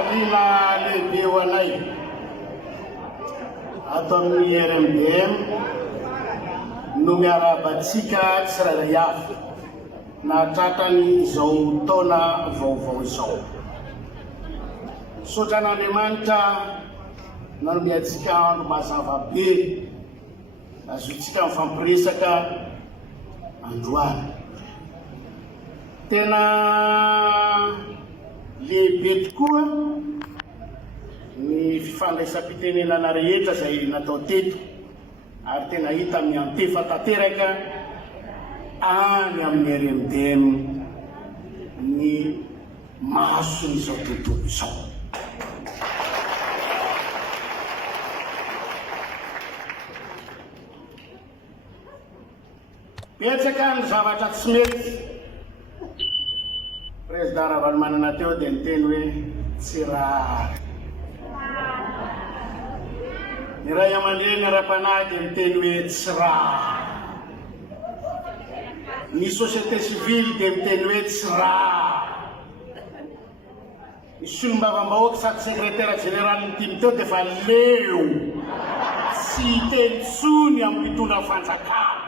fifaliana lehibe ho anay ato amin'ny RMDM no miarabantsika tsirairay avy nahatratrany izao taona vaovao izao. Sotran'Andriamanitra nanome antsika andro mazava be azotsika mifampiresaka androany. Tena lehibe tokoa ny fifandraisam-pitenenana rehetra izay natao teto ary tena hita miantefa tanteraka any amin'ny RMDM ny mason'izao tontolo izao. Betsaka ny zavatra tsy mety. President Ravalomanana teo dia niteny hoe tsy raha. Ny ray aman-dreny ara-panahy dia niteny hoe tsy raha. Ny société civile dia niteny hoe tsy raha. Ny solombavam-bahoaka sady secrétaire général nitimy teo dia fa leo tsy hiteny tsony amin'ny mpitondra fanjakana.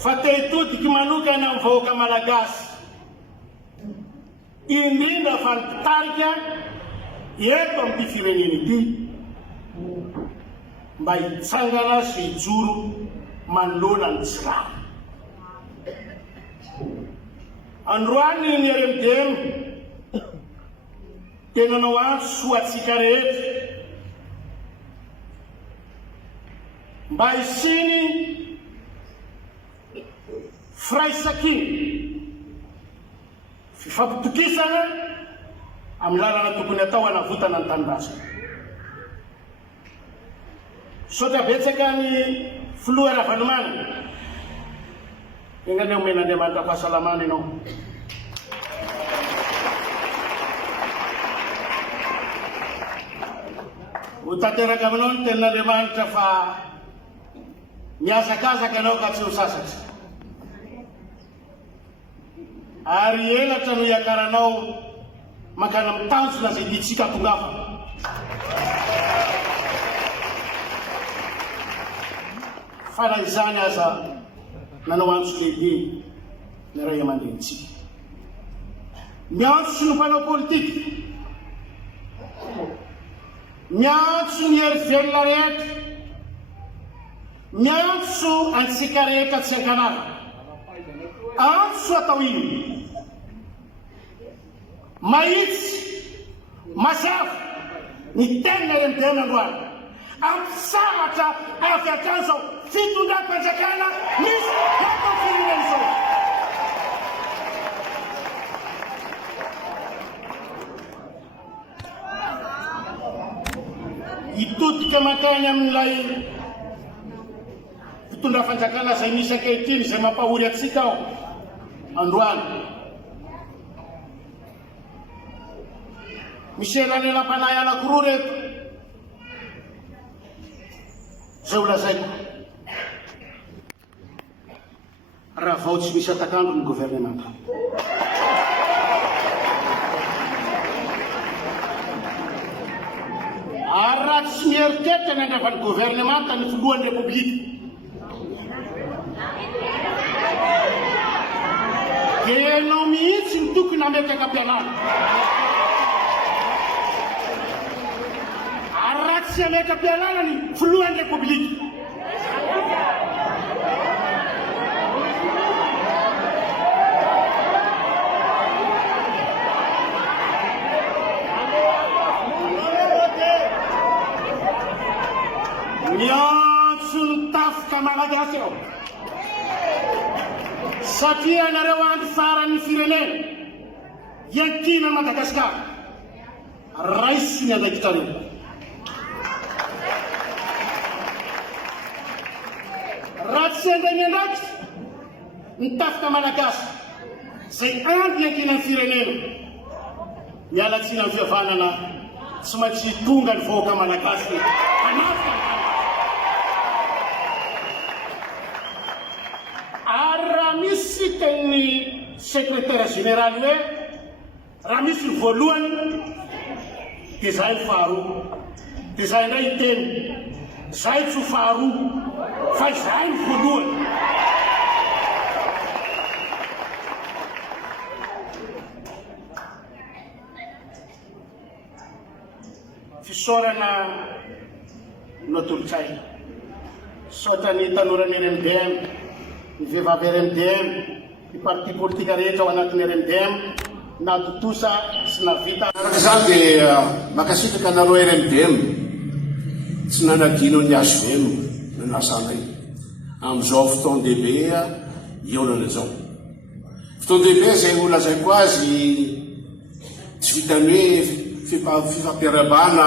Fa tehitodiky manokana amin'ny vahoaka malagasy indrindra fa nitarika eto amin'ity firenena ity mba hitsangana sy hijoro manoloana ny tsy raha. Androany ny RMDM tena nanao antso ho antsika rehetra mba hisiny firaisakiny fifampitokisana amin'ny lalana tokony atao hanavotana ny tanindrazana. Sotra betsaka ny filoha Ravalomanana engany omen'Andriamanitra fahasalamana ianao. Ho tanteraka aminao ny tenin'Andriamanitra fa miazakazaka ianao ka tsy ho sasatra. Ary elatra no iakaranao makana mitanjona zay ditsika tongafa. Fa na izany aza nanao antso lehibe ny ray aman-drenitsika. Miantso ny mpanao politika, miantso ny hery velona rehetra, miantso antsika rehetra tsy ankanava. Antso atao ino? Mahitsy, mazava ny tenina RMDM androany. Ampisamatra avy hatrany zao fitondram-panjakana misy eto amin'ny firenena izao. Hitodika mankany amin'ilay fitondram-panjakana izay misy ankehitriny izay mampahory atsika ao androany. Misy elanelam-panahy anankiroa reto zay ho lazaiko. Raha vao tsy misy atakandro ny gouvernemanta. Ary raha tsy mieritreritra ny andravan'ny gouvernemanta ny filohan'ny republika dia ianao mihitsy ny tokony hametraka am-pianarana. Ary raha tsy hametraka am-pianarana ny filohan'ny republika miantso ny tafika malagasy ao. Satria nareo andro faran'ny firenena iantina Madagasikara raiso ny andraikitrareo. Raha tsy andrainy andraikitra ny tafika malagasy zay andro iantina ny firenena mialatsina ny fihavanana tsy maintsy tonga ny vahoaka malagasy anafika. Ary raha misy teny sekretara generaly hoe raha misy ny voalohany dia zahay ny faharoa, dia zahay indray iteny zahay tsy ho faharoa fa zahay ny voalohany. Fisaorana notolotsay saotrany tanorany RMDM, ny vehivavy RMDM, ny parti politika rehetra ao anatin'ny RMDM natotosa sy navita. Araka izany dia makasitraka anareo RMDM tsy nanadino ny HVM no nasanay amin'izao fotoan-dehibe eonana izao. Fotoan-dehibe izay olazaiko azy tsy vitany hoe fifampiarabana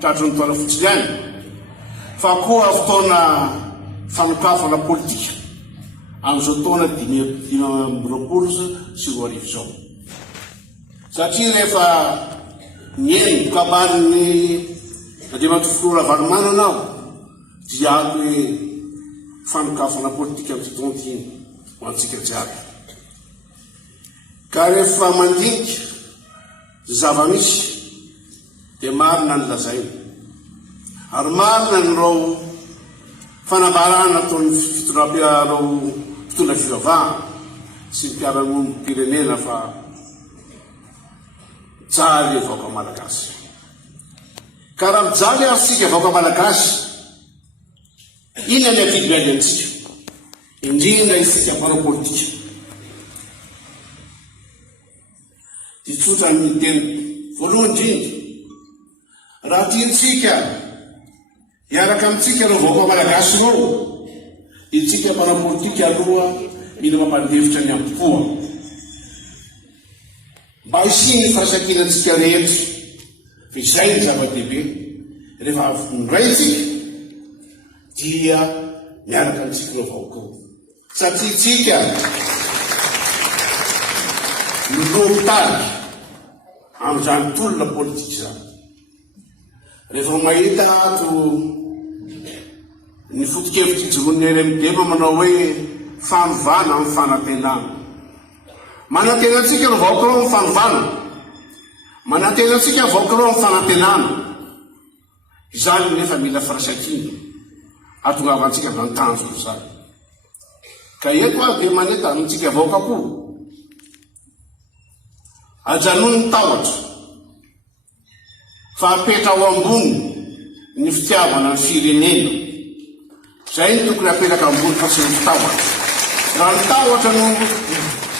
tratran'ny taona fotsiny ihany, fa koa fotoana fanokafana politika amin'izao taona 2020 sy 2020 izao. Satria rehefa nieny kabaniny Andriamanitra Filora Valomanana aho dia ako hoe fanokafana politika amin'ny fotoana ity ho antsika jiaby. Ka rehefa mandinika zava-misy dia marina ny lazainy, ary marina ny rao fanambarana ataon'ny fitondra fivavahana sy ny mpiara-monina pirenena fa jaly vahoaka malagasy. Ka raha mijaly ary sika vahoaka malagasy, inona ny akidiany antsika, indrindra isika mpanao politika. Ty tsotra ny teny voalohany indrindra, raha tiantsika hiaraka amintsika ireo vahoaka malagasy ireo, itsika mpanao politika aloha mila mampandevitra ny ampopoa mba hisiny firasakinantsika rehetra. Fa izay ny zava-dehibe rehefa mindray tsika dia miaraka amintsika ireo vahoaka io, satria tsika milomitaly amin'izany tolona politika zany. Rehefa mahita ato ny foto-kevitra ijoron'ny RMDM manao hoe fanovana amin'ny fanantenana, manantenantsika ireo vahoaka ireo amin'ny fanovana, manantenantsika vahoaka ireo amin'ny fanantenana. Izany nefa mila firaisankina atongavantsika avy ny tanjona zany. Ka eto aho dia maneta amintsika vahoaka koa ajanony ny tahotra fa apetra ao ambony ny fitiavana ny firenena. Zay ny tokony apetraka ambony fa tsy ny fitahotra. Raha ny tahotra no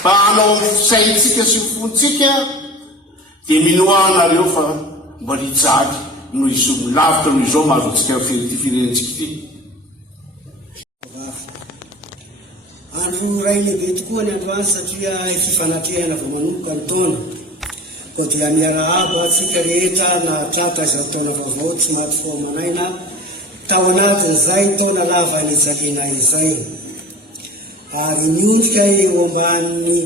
mba hanao fisaintsika sy fontsika dia minoanareo fa mba rijaly no izy lavitra no izao mahazo antsika firenentsika ity. Andro ray lehibe tokoa ny androany satria fifanatrehana vao manomboka ny taona, koa dia miarahaba atsika rehetra na tratra izao taona vaovao tsy maty fo manaina tao anatin'izay taona lava nijaliana izay, ary miondrika eo amban'ny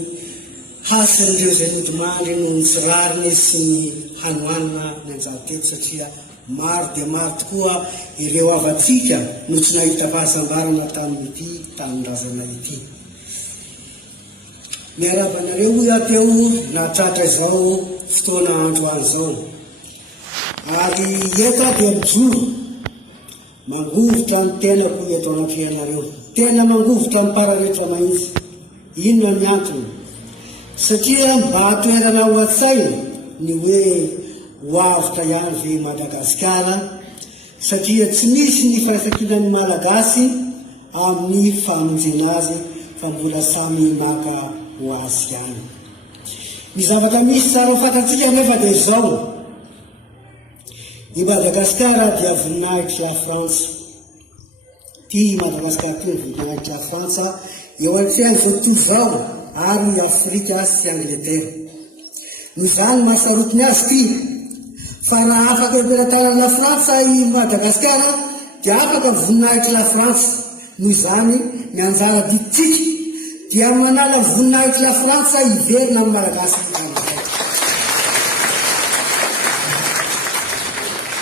hasin'ireo izay nodimandry no ny tsirariny sy ny hanoanina ny anjateto, satria maro dia maro tokoa ireo avatsika no tsy nahita fahasambarana tamin'ity tamin-drazana ity. Miarabanareo ateo natratra izao fotoana androany izao, ary eta dia mijoro mangovotra ny tenako eto anatrihanareo, tena mangovotra ny pararehetra mahitsy. Inona ny antony? Satria mba hatoerana ho an-tsaina ny hoe hoavitra ihany ve Madagasikara, satria tsy misy ny firaisakinan'ny malagasy amin'ny famonjena azy fa mbola samy maka ho azy ihany. Ny zavatra misy tsara ho fantatsika nefa dia izao: i Madagasikara dia voninahitry la Frantsa. Ty Madagasikara ty ny voninahitry la Frantsa eo an-tsainy zao tontolo izao, ary Afrika sy Angletera. Ny zany mahasarotiny azy ty, fa raha afaka iperatana la Frantsa i Madagasikara dia afaka voninahitry la Frantsa. Noho izany ny anjara diditsika dia manala voninahitry la Frantsa iverina amin'ny malagasy izay.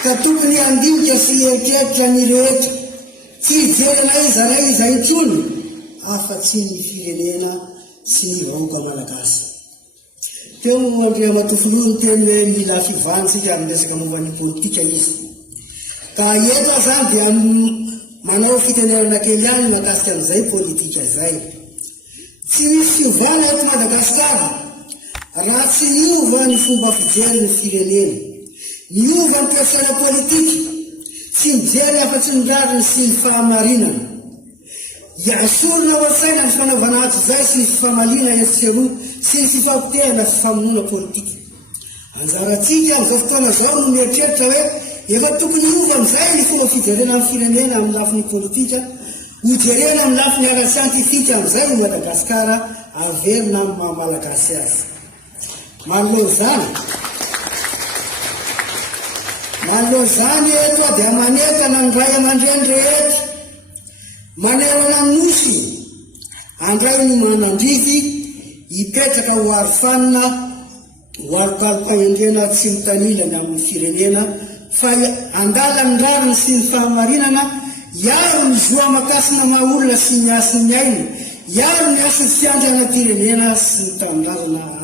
Ka tokony andinika sy eritreritra ny rehetra, tsy hijerana izy ary izy intsony afa-tsy ny firenena sy ny vahoaka malagasy. Teo Andrea Matofolo ny teny hoe mila fivanitsika amin'ny resaka momba ny politika izy. Ka eto zany dia manao fitenenana kely ihany mahakasika an'izay politika izay. Tsy misy fiovana eto Madagasikara raha tsy niova ny fomba fijery ny firenena, niova ny toe-tsaina politika, tsy mijery afa-tsy ny rariny sy ny fahamarinana. Iasorona ao an-tsaina ny fanaovana ato izay sy ny fifamalina eritseroa sy ny fifampitehana fifamonoana politika. Anjarantsika amin'izao fotoana izao no mieritreritra hoe efa tokony hiova amin'izay ny fomba fijerena amin'ny firenena amin'ny lafin'ny politika, hojerena amin'ny lafin'ny ara-siantifika amin'izay i Madagasikara averina amin'ny maha-malagasy azy. Manoloha zany eto dia manetana ny ray aman-dreny rehetra, manerana nosy andray ny manandrify hipetraka ho arofanina ho arokaloka-endrena tsy mitanilany amin'ny firenena, fa andala ny rariny sy ny fahamarinana, iaro ny zoa makasina maha olona sy ny asy ny aina, iaro ny asy ny fiandriana firenena sy ny tanindrazana